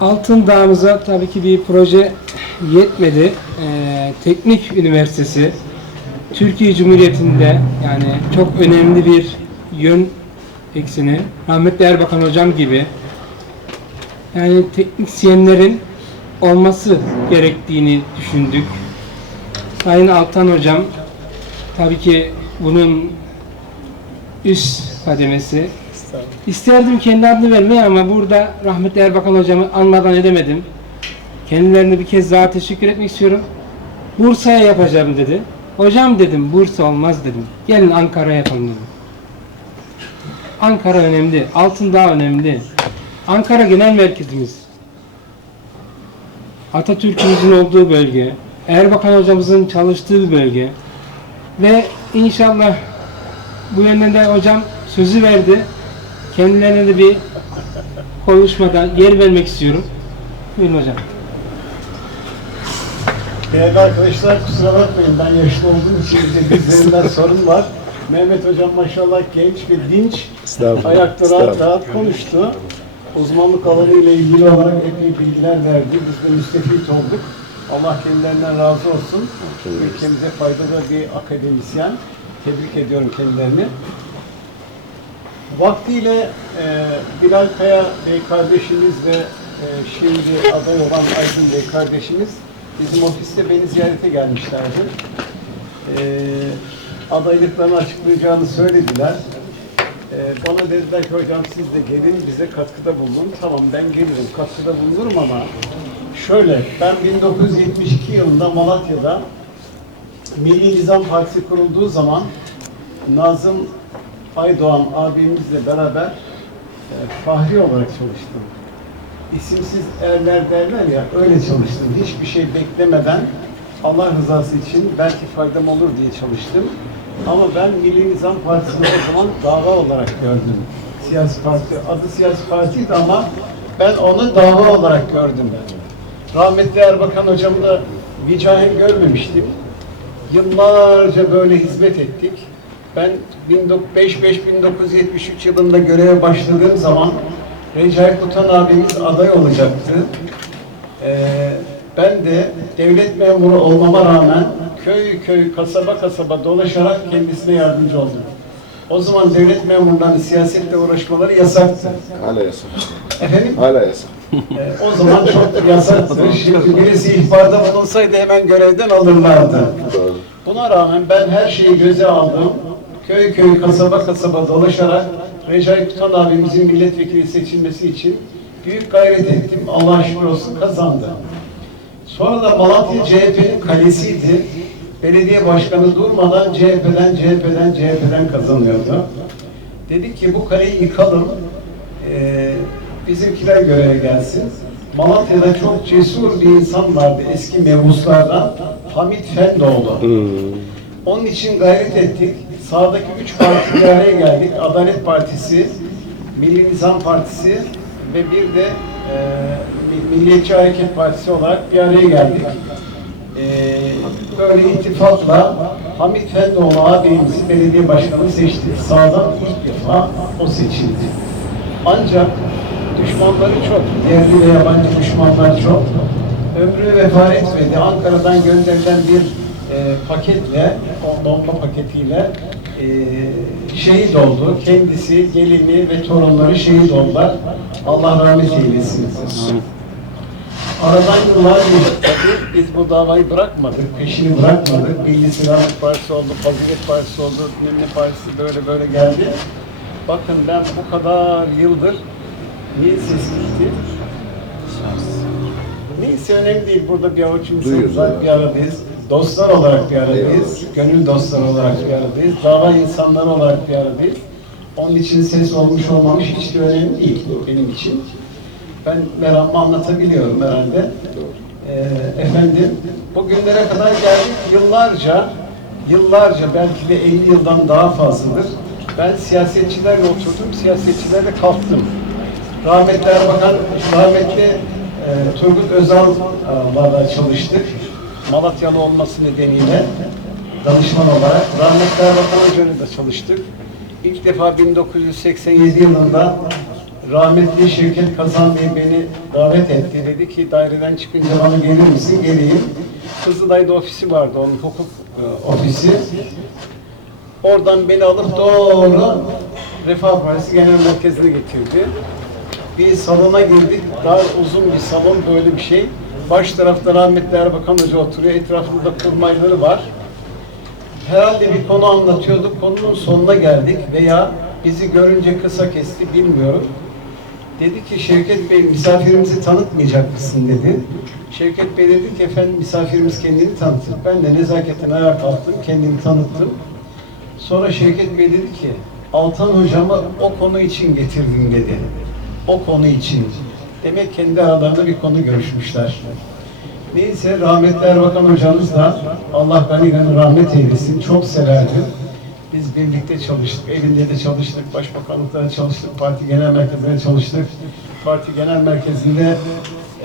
Altın Dağımıza tabii ki bir proje yetmedi. Ee, Teknik Üniversitesi Türkiye Cumhuriyeti'nde yani çok önemli bir yön ekseni. Rahmetli Erbakan Hocam gibi yani teknisyenlerin olması gerektiğini düşündük. Sayın Altan Hocam tabii ki bunun üst kademesi. İsterdim kendi adını vermeyi ama burada rahmetli Erbakan hocamı anmadan edemedim. Kendilerine bir kez daha teşekkür etmek istiyorum. Bursa'ya yapacağım dedi. Hocam dedim Bursa olmaz dedim. Gelin Ankara'ya yapalım dedim. Ankara önemli. Altındağ önemli. Ankara genel merkezimiz. Atatürk'ümüzün olduğu bölge. Erbakan hocamızın çalıştığı bir bölge. Ve inşallah bu yönden de hocam sözü verdi. Kendilerine de bir konuşmada yer vermek istiyorum. Buyurun hocam. Değerli arkadaşlar kusura bakmayın ben yaşlı olduğum için bize dizlerimden sorun var. Mehmet hocam maşallah genç ve dinç ayakta rahat rahat konuştu. Uzmanlık alanıyla ilgili olarak epey bilgiler verdi. Biz de müstefit olduk. Allah kendilerinden razı olsun. Ülkemize faydalı bir akademisyen. Tebrik ediyorum kendilerini. Vaktiyle e, Bilal Kaya Bey kardeşimiz ve e, şimdi aday olan Aydın Bey kardeşimiz bizim ofiste beni ziyarete gelmişlerdi. E, adaylıklarını açıklayacağını söylediler. E, bana dediler ki hocam siz de gelin bize katkıda bulunun. Tamam ben gelirim katkıda bulunurum ama şöyle ben 1972 yılında Malatya'da Milli Nizam Partisi kurulduğu zaman Nazım Aydoğan abimizle beraber e, fahri olarak çalıştım. İsimsiz erler derler ya öyle çalıştım. Hiçbir şey beklemeden Allah rızası için belki faydam olur diye çalıştım. Ama ben Milli Nizam Partisi'ni o zaman dava olarak gördüm. Siyasi parti, adı siyasi partiydi ama ben onu dava olarak gördüm. Rahmetli Erbakan hocamı da vicahen görmemiştim. Yıllarca böyle hizmet ettik. Ben 5-5-1973 yılında göreve başladığım zaman Recai Kutan abimiz aday olacaktı. Ee, ben de devlet memuru olmama rağmen köy köy, kasaba kasaba dolaşarak kendisine yardımcı oldum. O zaman devlet memurlarının siyasetle uğraşmaları yasaktı. Hala yasak. Efendim? Hala yasak. Ee, o zaman çok yasaktı. Şimdi birisi ihbarda bulunsaydı hemen görevden alırlardı. Buna rağmen ben her şeyi göze aldım. Köy köy, kasaba kasaba dolaşarak Recai Tutan abimizin milletvekili seçilmesi için büyük gayret ettim. Allah şükür olsun kazandı. Sonra da Malatya CHP'nin kalesiydi. Belediye başkanı durmadan CHP'den, CHP'den, CHP'den kazanıyordu. Dedik ki bu kaleyi yıkalım. Ee, bizimkiler göreve gelsin. Malatya'da çok cesur bir insan vardı eski mevhuslardan. Hamit Fendoğlu. Onun için gayret ettik. Sağdaki üç parti bir araya geldik. Adalet Partisi, Milli Nizam Partisi ve bir de e, Milliyetçi Hareket Partisi olarak bir araya geldik. E, böyle ittifakla Hamit Fendoğlu ağabeyimizi belediye başkanı seçtik. Sağdan ilk defa o seçildi. Ancak düşmanları çok. Yerli ve yabancı düşmanlar çok. Ömrü vefa etmedi. Ankara'dan gönderilen bir paketle, o bomba paketiyle e, şehit oldu. Kendisi, gelini ve torunları şehit oldular. Allah rahmet eylesin. Aradan yıllar geçti. Biz bu davayı bırakmadık, peşini bırakmadık. Milli Silahlık Partisi oldu, Fazilet Partisi oldu, Milli Partisi böyle böyle geldi. Bakın ben bu kadar yıldır niye ses gitti? Neyse önemli değil. Burada bir avuç Duyuyoruz insanız var, bir aradayız. Dostlar olarak bir aradayız. Gönül dostları olarak bir aradayız. Dava insanları olarak bir aradayız. Onun için ses olmuş olmamış hiç de önemli değil benim için. Ben meramımı anlatabiliyorum herhalde. Ee, efendim, bugünlere kadar geldik. Yıllarca, yıllarca belki de 50 yıldan daha fazladır. Ben siyasetçilerle oturdum, siyasetçilerle kalktım. Rahmetli Erbakan, rahmetli e, Turgut Özal'la da çalıştık. Malatyalı olması nedeniyle danışman olarak. Rahmetli Erbakan Hoca'yla çalıştık. İlk defa 1987 yılında rahmetli Şevket Kazan Bey beni davet etti. Dedi ki daireden çıkınca bana gelir misin? Geleyim. Kızılay'da ofisi vardı onun hukuk e, ofisi. Oradan beni alıp doğru Refah Partisi Genel Merkezi'ne getirdi. Bir salona girdik. Daha uzun bir salon böyle bir şey. Baş tarafta rahmetli Erbakan Hoca oturuyor. Etrafında kurmayları var. Herhalde bir konu anlatıyorduk. Konunun sonuna geldik veya bizi görünce kısa kesti bilmiyorum. Dedi ki Şevket Bey misafirimizi tanıtmayacak mısın dedi. Şevket Bey dedi ki efendim misafirimiz kendini tanıtır. Ben de nezaketen ayağa kalktım, kendimi tanıttım. Sonra Şevket Bey dedi ki Altan hocamı o konu için getirdim dedi. O konu için. Demek kendi aralarında bir konu görüşmüşler. Neyse rahmetli Erbakan hocamız da Allah gani gani rahmet eylesin. Çok severdi. Biz birlikte çalıştık. Evinde de çalıştık. Başbakanlıkta çalıştık. Parti genel merkezinde çalıştık. Parti genel merkezinde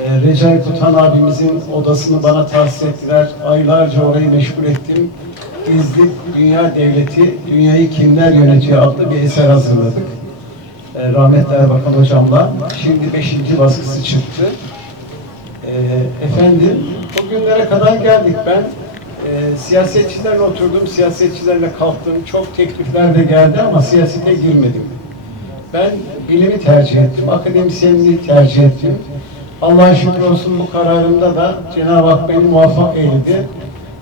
e, Recai Kutan abimizin odasını bana tahsis ettiler. Aylarca orayı meşgul ettim. Gizli Dünya Devleti, Dünyayı Kimler Yönetiyor adlı bir eser hazırladık. E, rahmetli Erbakan hocamla. Şimdi beşinci baskısı çıktı. Ee, efendim, o günlere kadar geldik. Ben e, siyasetçilerle oturdum, siyasetçilerle kalktım. Çok teklifler de geldi ama siyasete girmedim. Ben bilimi tercih ettim, akademisyenliği tercih ettim. Allah'a şükür olsun bu kararımda da Cenab-ı Hak beni muvaffak eyledi.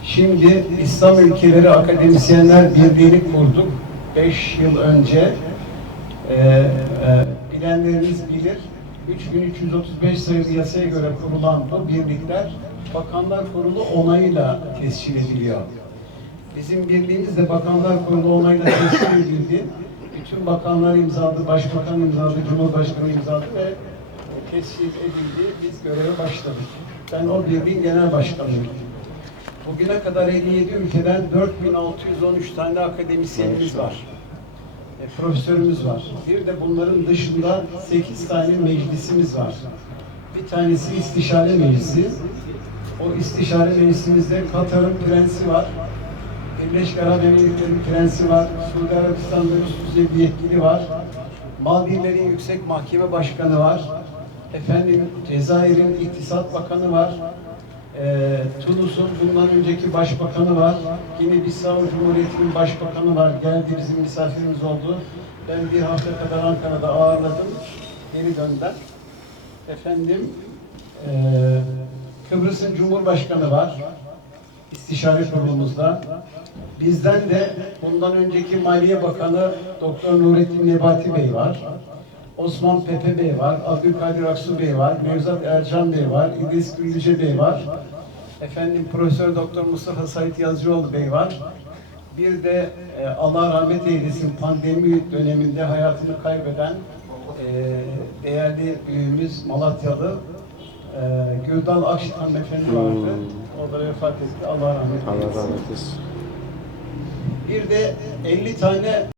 Şimdi İslam Ülkeleri Akademisyenler Birliği'ni kurduk. Beş yıl önce e, e, bilenleriniz bilir. 3335 sayılı yasaya göre kurulan bu birlikler Bakanlar Kurulu onayıyla tescil ediliyor. Bizim birliğimiz de Bakanlar Kurulu onayıyla tescil edildi. Bütün bakanlar imzaladı, başbakan imzaladı, cumhurbaşkanı imzaladı ve tescil edildi. Biz göreve başladık. Ben o birliğin genel başkanıyım. Bugüne kadar 57 ülkeden 4613 tane akademisyenimiz var e, profesörümüz var. Bir de bunların dışında 8 tane meclisimiz var. Bir tanesi istişare meclisi. O istişare meclisimizde Katar'ın prensi var. Birleşik Arap Emirlikleri'nin prensi var. Suudi Arabistan'da üst düzey bir yetkili var. Maldivlerin Yüksek Mahkeme Başkanı var. Efendim Cezayir'in İktisat Bakanı var. Ee, Tunus'un bundan önceki başbakanı var. Yine Bissau Cumhuriyeti'nin başbakanı var. Geldi bizim misafirimiz oldu. Ben bir hafta kadar Ankara'da ağırladım. Geri döndüm. Efendim ee, Kıbrıs'ın Cumhurbaşkanı var. İstişare kurulumuzda. Bizden de bundan önceki Maliye Bakanı Doktor Nurettin Nebati Bey var. Osman Pepe Bey var, Abdülkadir Aksu Bey var, Nevzat Ercan Bey var, İdris Güllüce Bey var. Efendim Profesör Doktor Mustafa Sait Yazıcıoğlu Bey var. Bir de e, Allah rahmet eylesin pandemi döneminde hayatını kaybeden e, değerli büyüğümüz Malatyalı e, Gürdal Akşit hanımefendi vardı. O da vefat etti. Allah rahmet eylesin. Allah rahmet eylesin. Bir de 50 tane